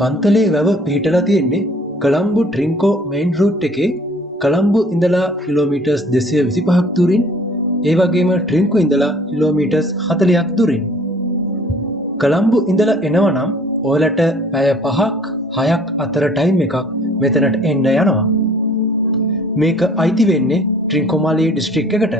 කන්තලේ වැව පිහිටලා තියෙන්නේ කොළඹ ට්‍රින්කෝ මේන් රූට් එකේ කොළඹ ඉඳලා කිලෝමීටර්ස් 225ක් දුරින් ඒ වගේම ට්‍රින්කෝ ඉඳලා කිලෝමීටර්ස් 40ක් දුරින්. කොළඹ ඉඳලා එනවා නම් ඔයාලට පැය 5ක් 6ක් අතර ටයිම් එකක් මෙතනට එන්න යනවා. මේක අයිති වෙන්නේ ට්‍රින්කෝමාලී ඩිස්ට්‍රික්ට් එකට.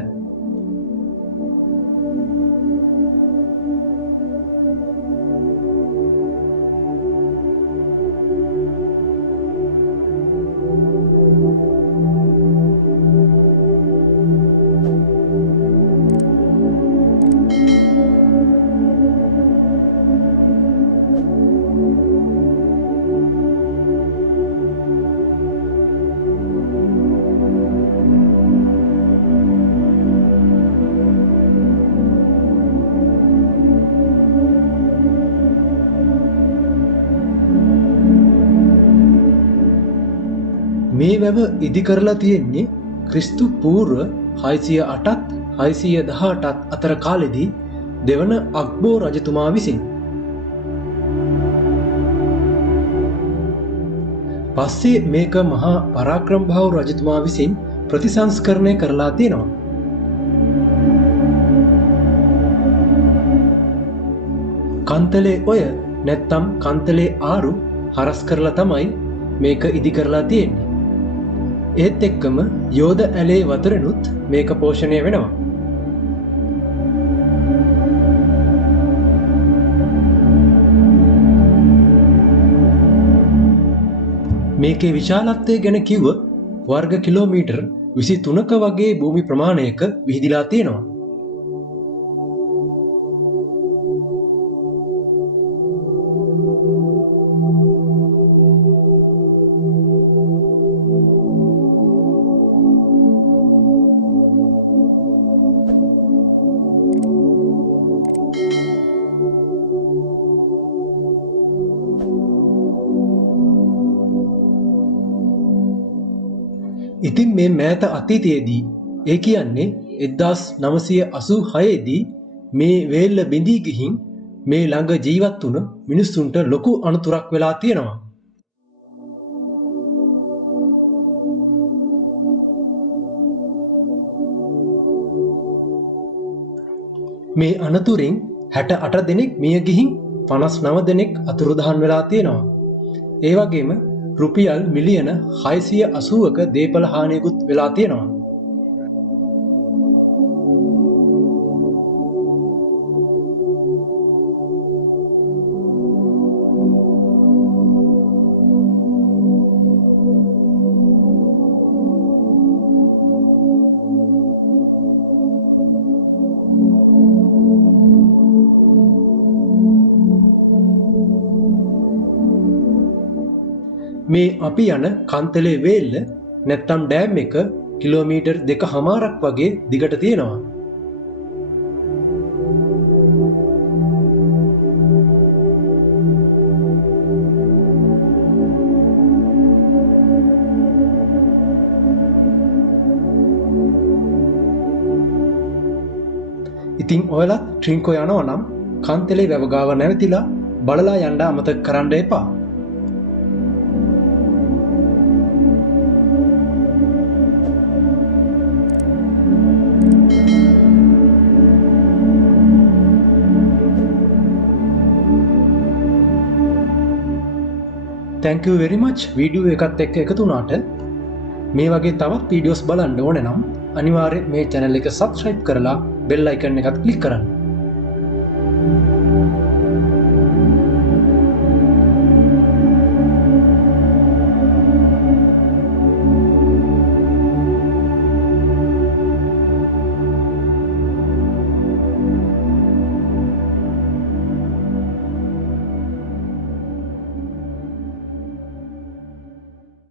මේ වැව ඉදි කරලා තියෙන්නේ ක්‍රිස්තු පූර්ව 608ත් 618ත් අතර කාලෙදී දෙවන අක්බෝ රජතුමා විසින්. පස්සේ මේක මහා පරාක්‍රමබාහු රජතුමා විසින් ප්‍රතිසංස්කරණය කරලා තියෙනවා. කන්තලේ ඔය නැත්තම් කන්තලේ ආරු හරස් කරලා තමයි මේක ඉදි කරලා තියෙන්නේ. ඒත් එක්කම යෝධ ඇලේ වතුරෙනුත් මේක පෝෂණය වෙනවා. මේකේ විශාලත්වය ගැන කිව්වොත් වර්ග කිලෝමීටර් 23ක වගේ භූමි ප්‍රමාණයක විහිදිලා තියෙනවා. ඉතින් මේ මෑත අතීතයේදී ඒ කියන්නේ 1986 දී මේ වේල්ල බිඳී ගිහින් මේ ළඟ ජීවත් වුණ මිනිස්සුන්ට ලොකු අනතුරක් වෙලා තියෙනවා. මේ අනතුරින් 68 දෙනෙක් මිය ගිහින් 59 දෙනෙක් අතුරුදහන් වෙලා තියෙනවා. ඒ වගේම රුපියල් මිලියන 680ක දේපල හානියකුත් වෙලා තියෙනවා. මේ අපි යන කන්තලේ වේල්ල නැත්තම් ඩෑම් එක කිලෝමීටර් 2.5ක් වගේ දිගට තියෙනවා. ඉතින් ඔයාලා ට්‍රින්කෝ යනවා නම් කන්තලේ වැව ගාව නැවතිලා බලලා යන්න අමතක කරන්න එපා. Thank you very much video එකත් එක්ක එකතු වුණාට. මේ වගේ තවත් වීඩියෝස් බලන්න ඕන නම් අනිවාර්යෙන් මේ channel එක subscribe කරලා bell icon එකත් click කරන්න.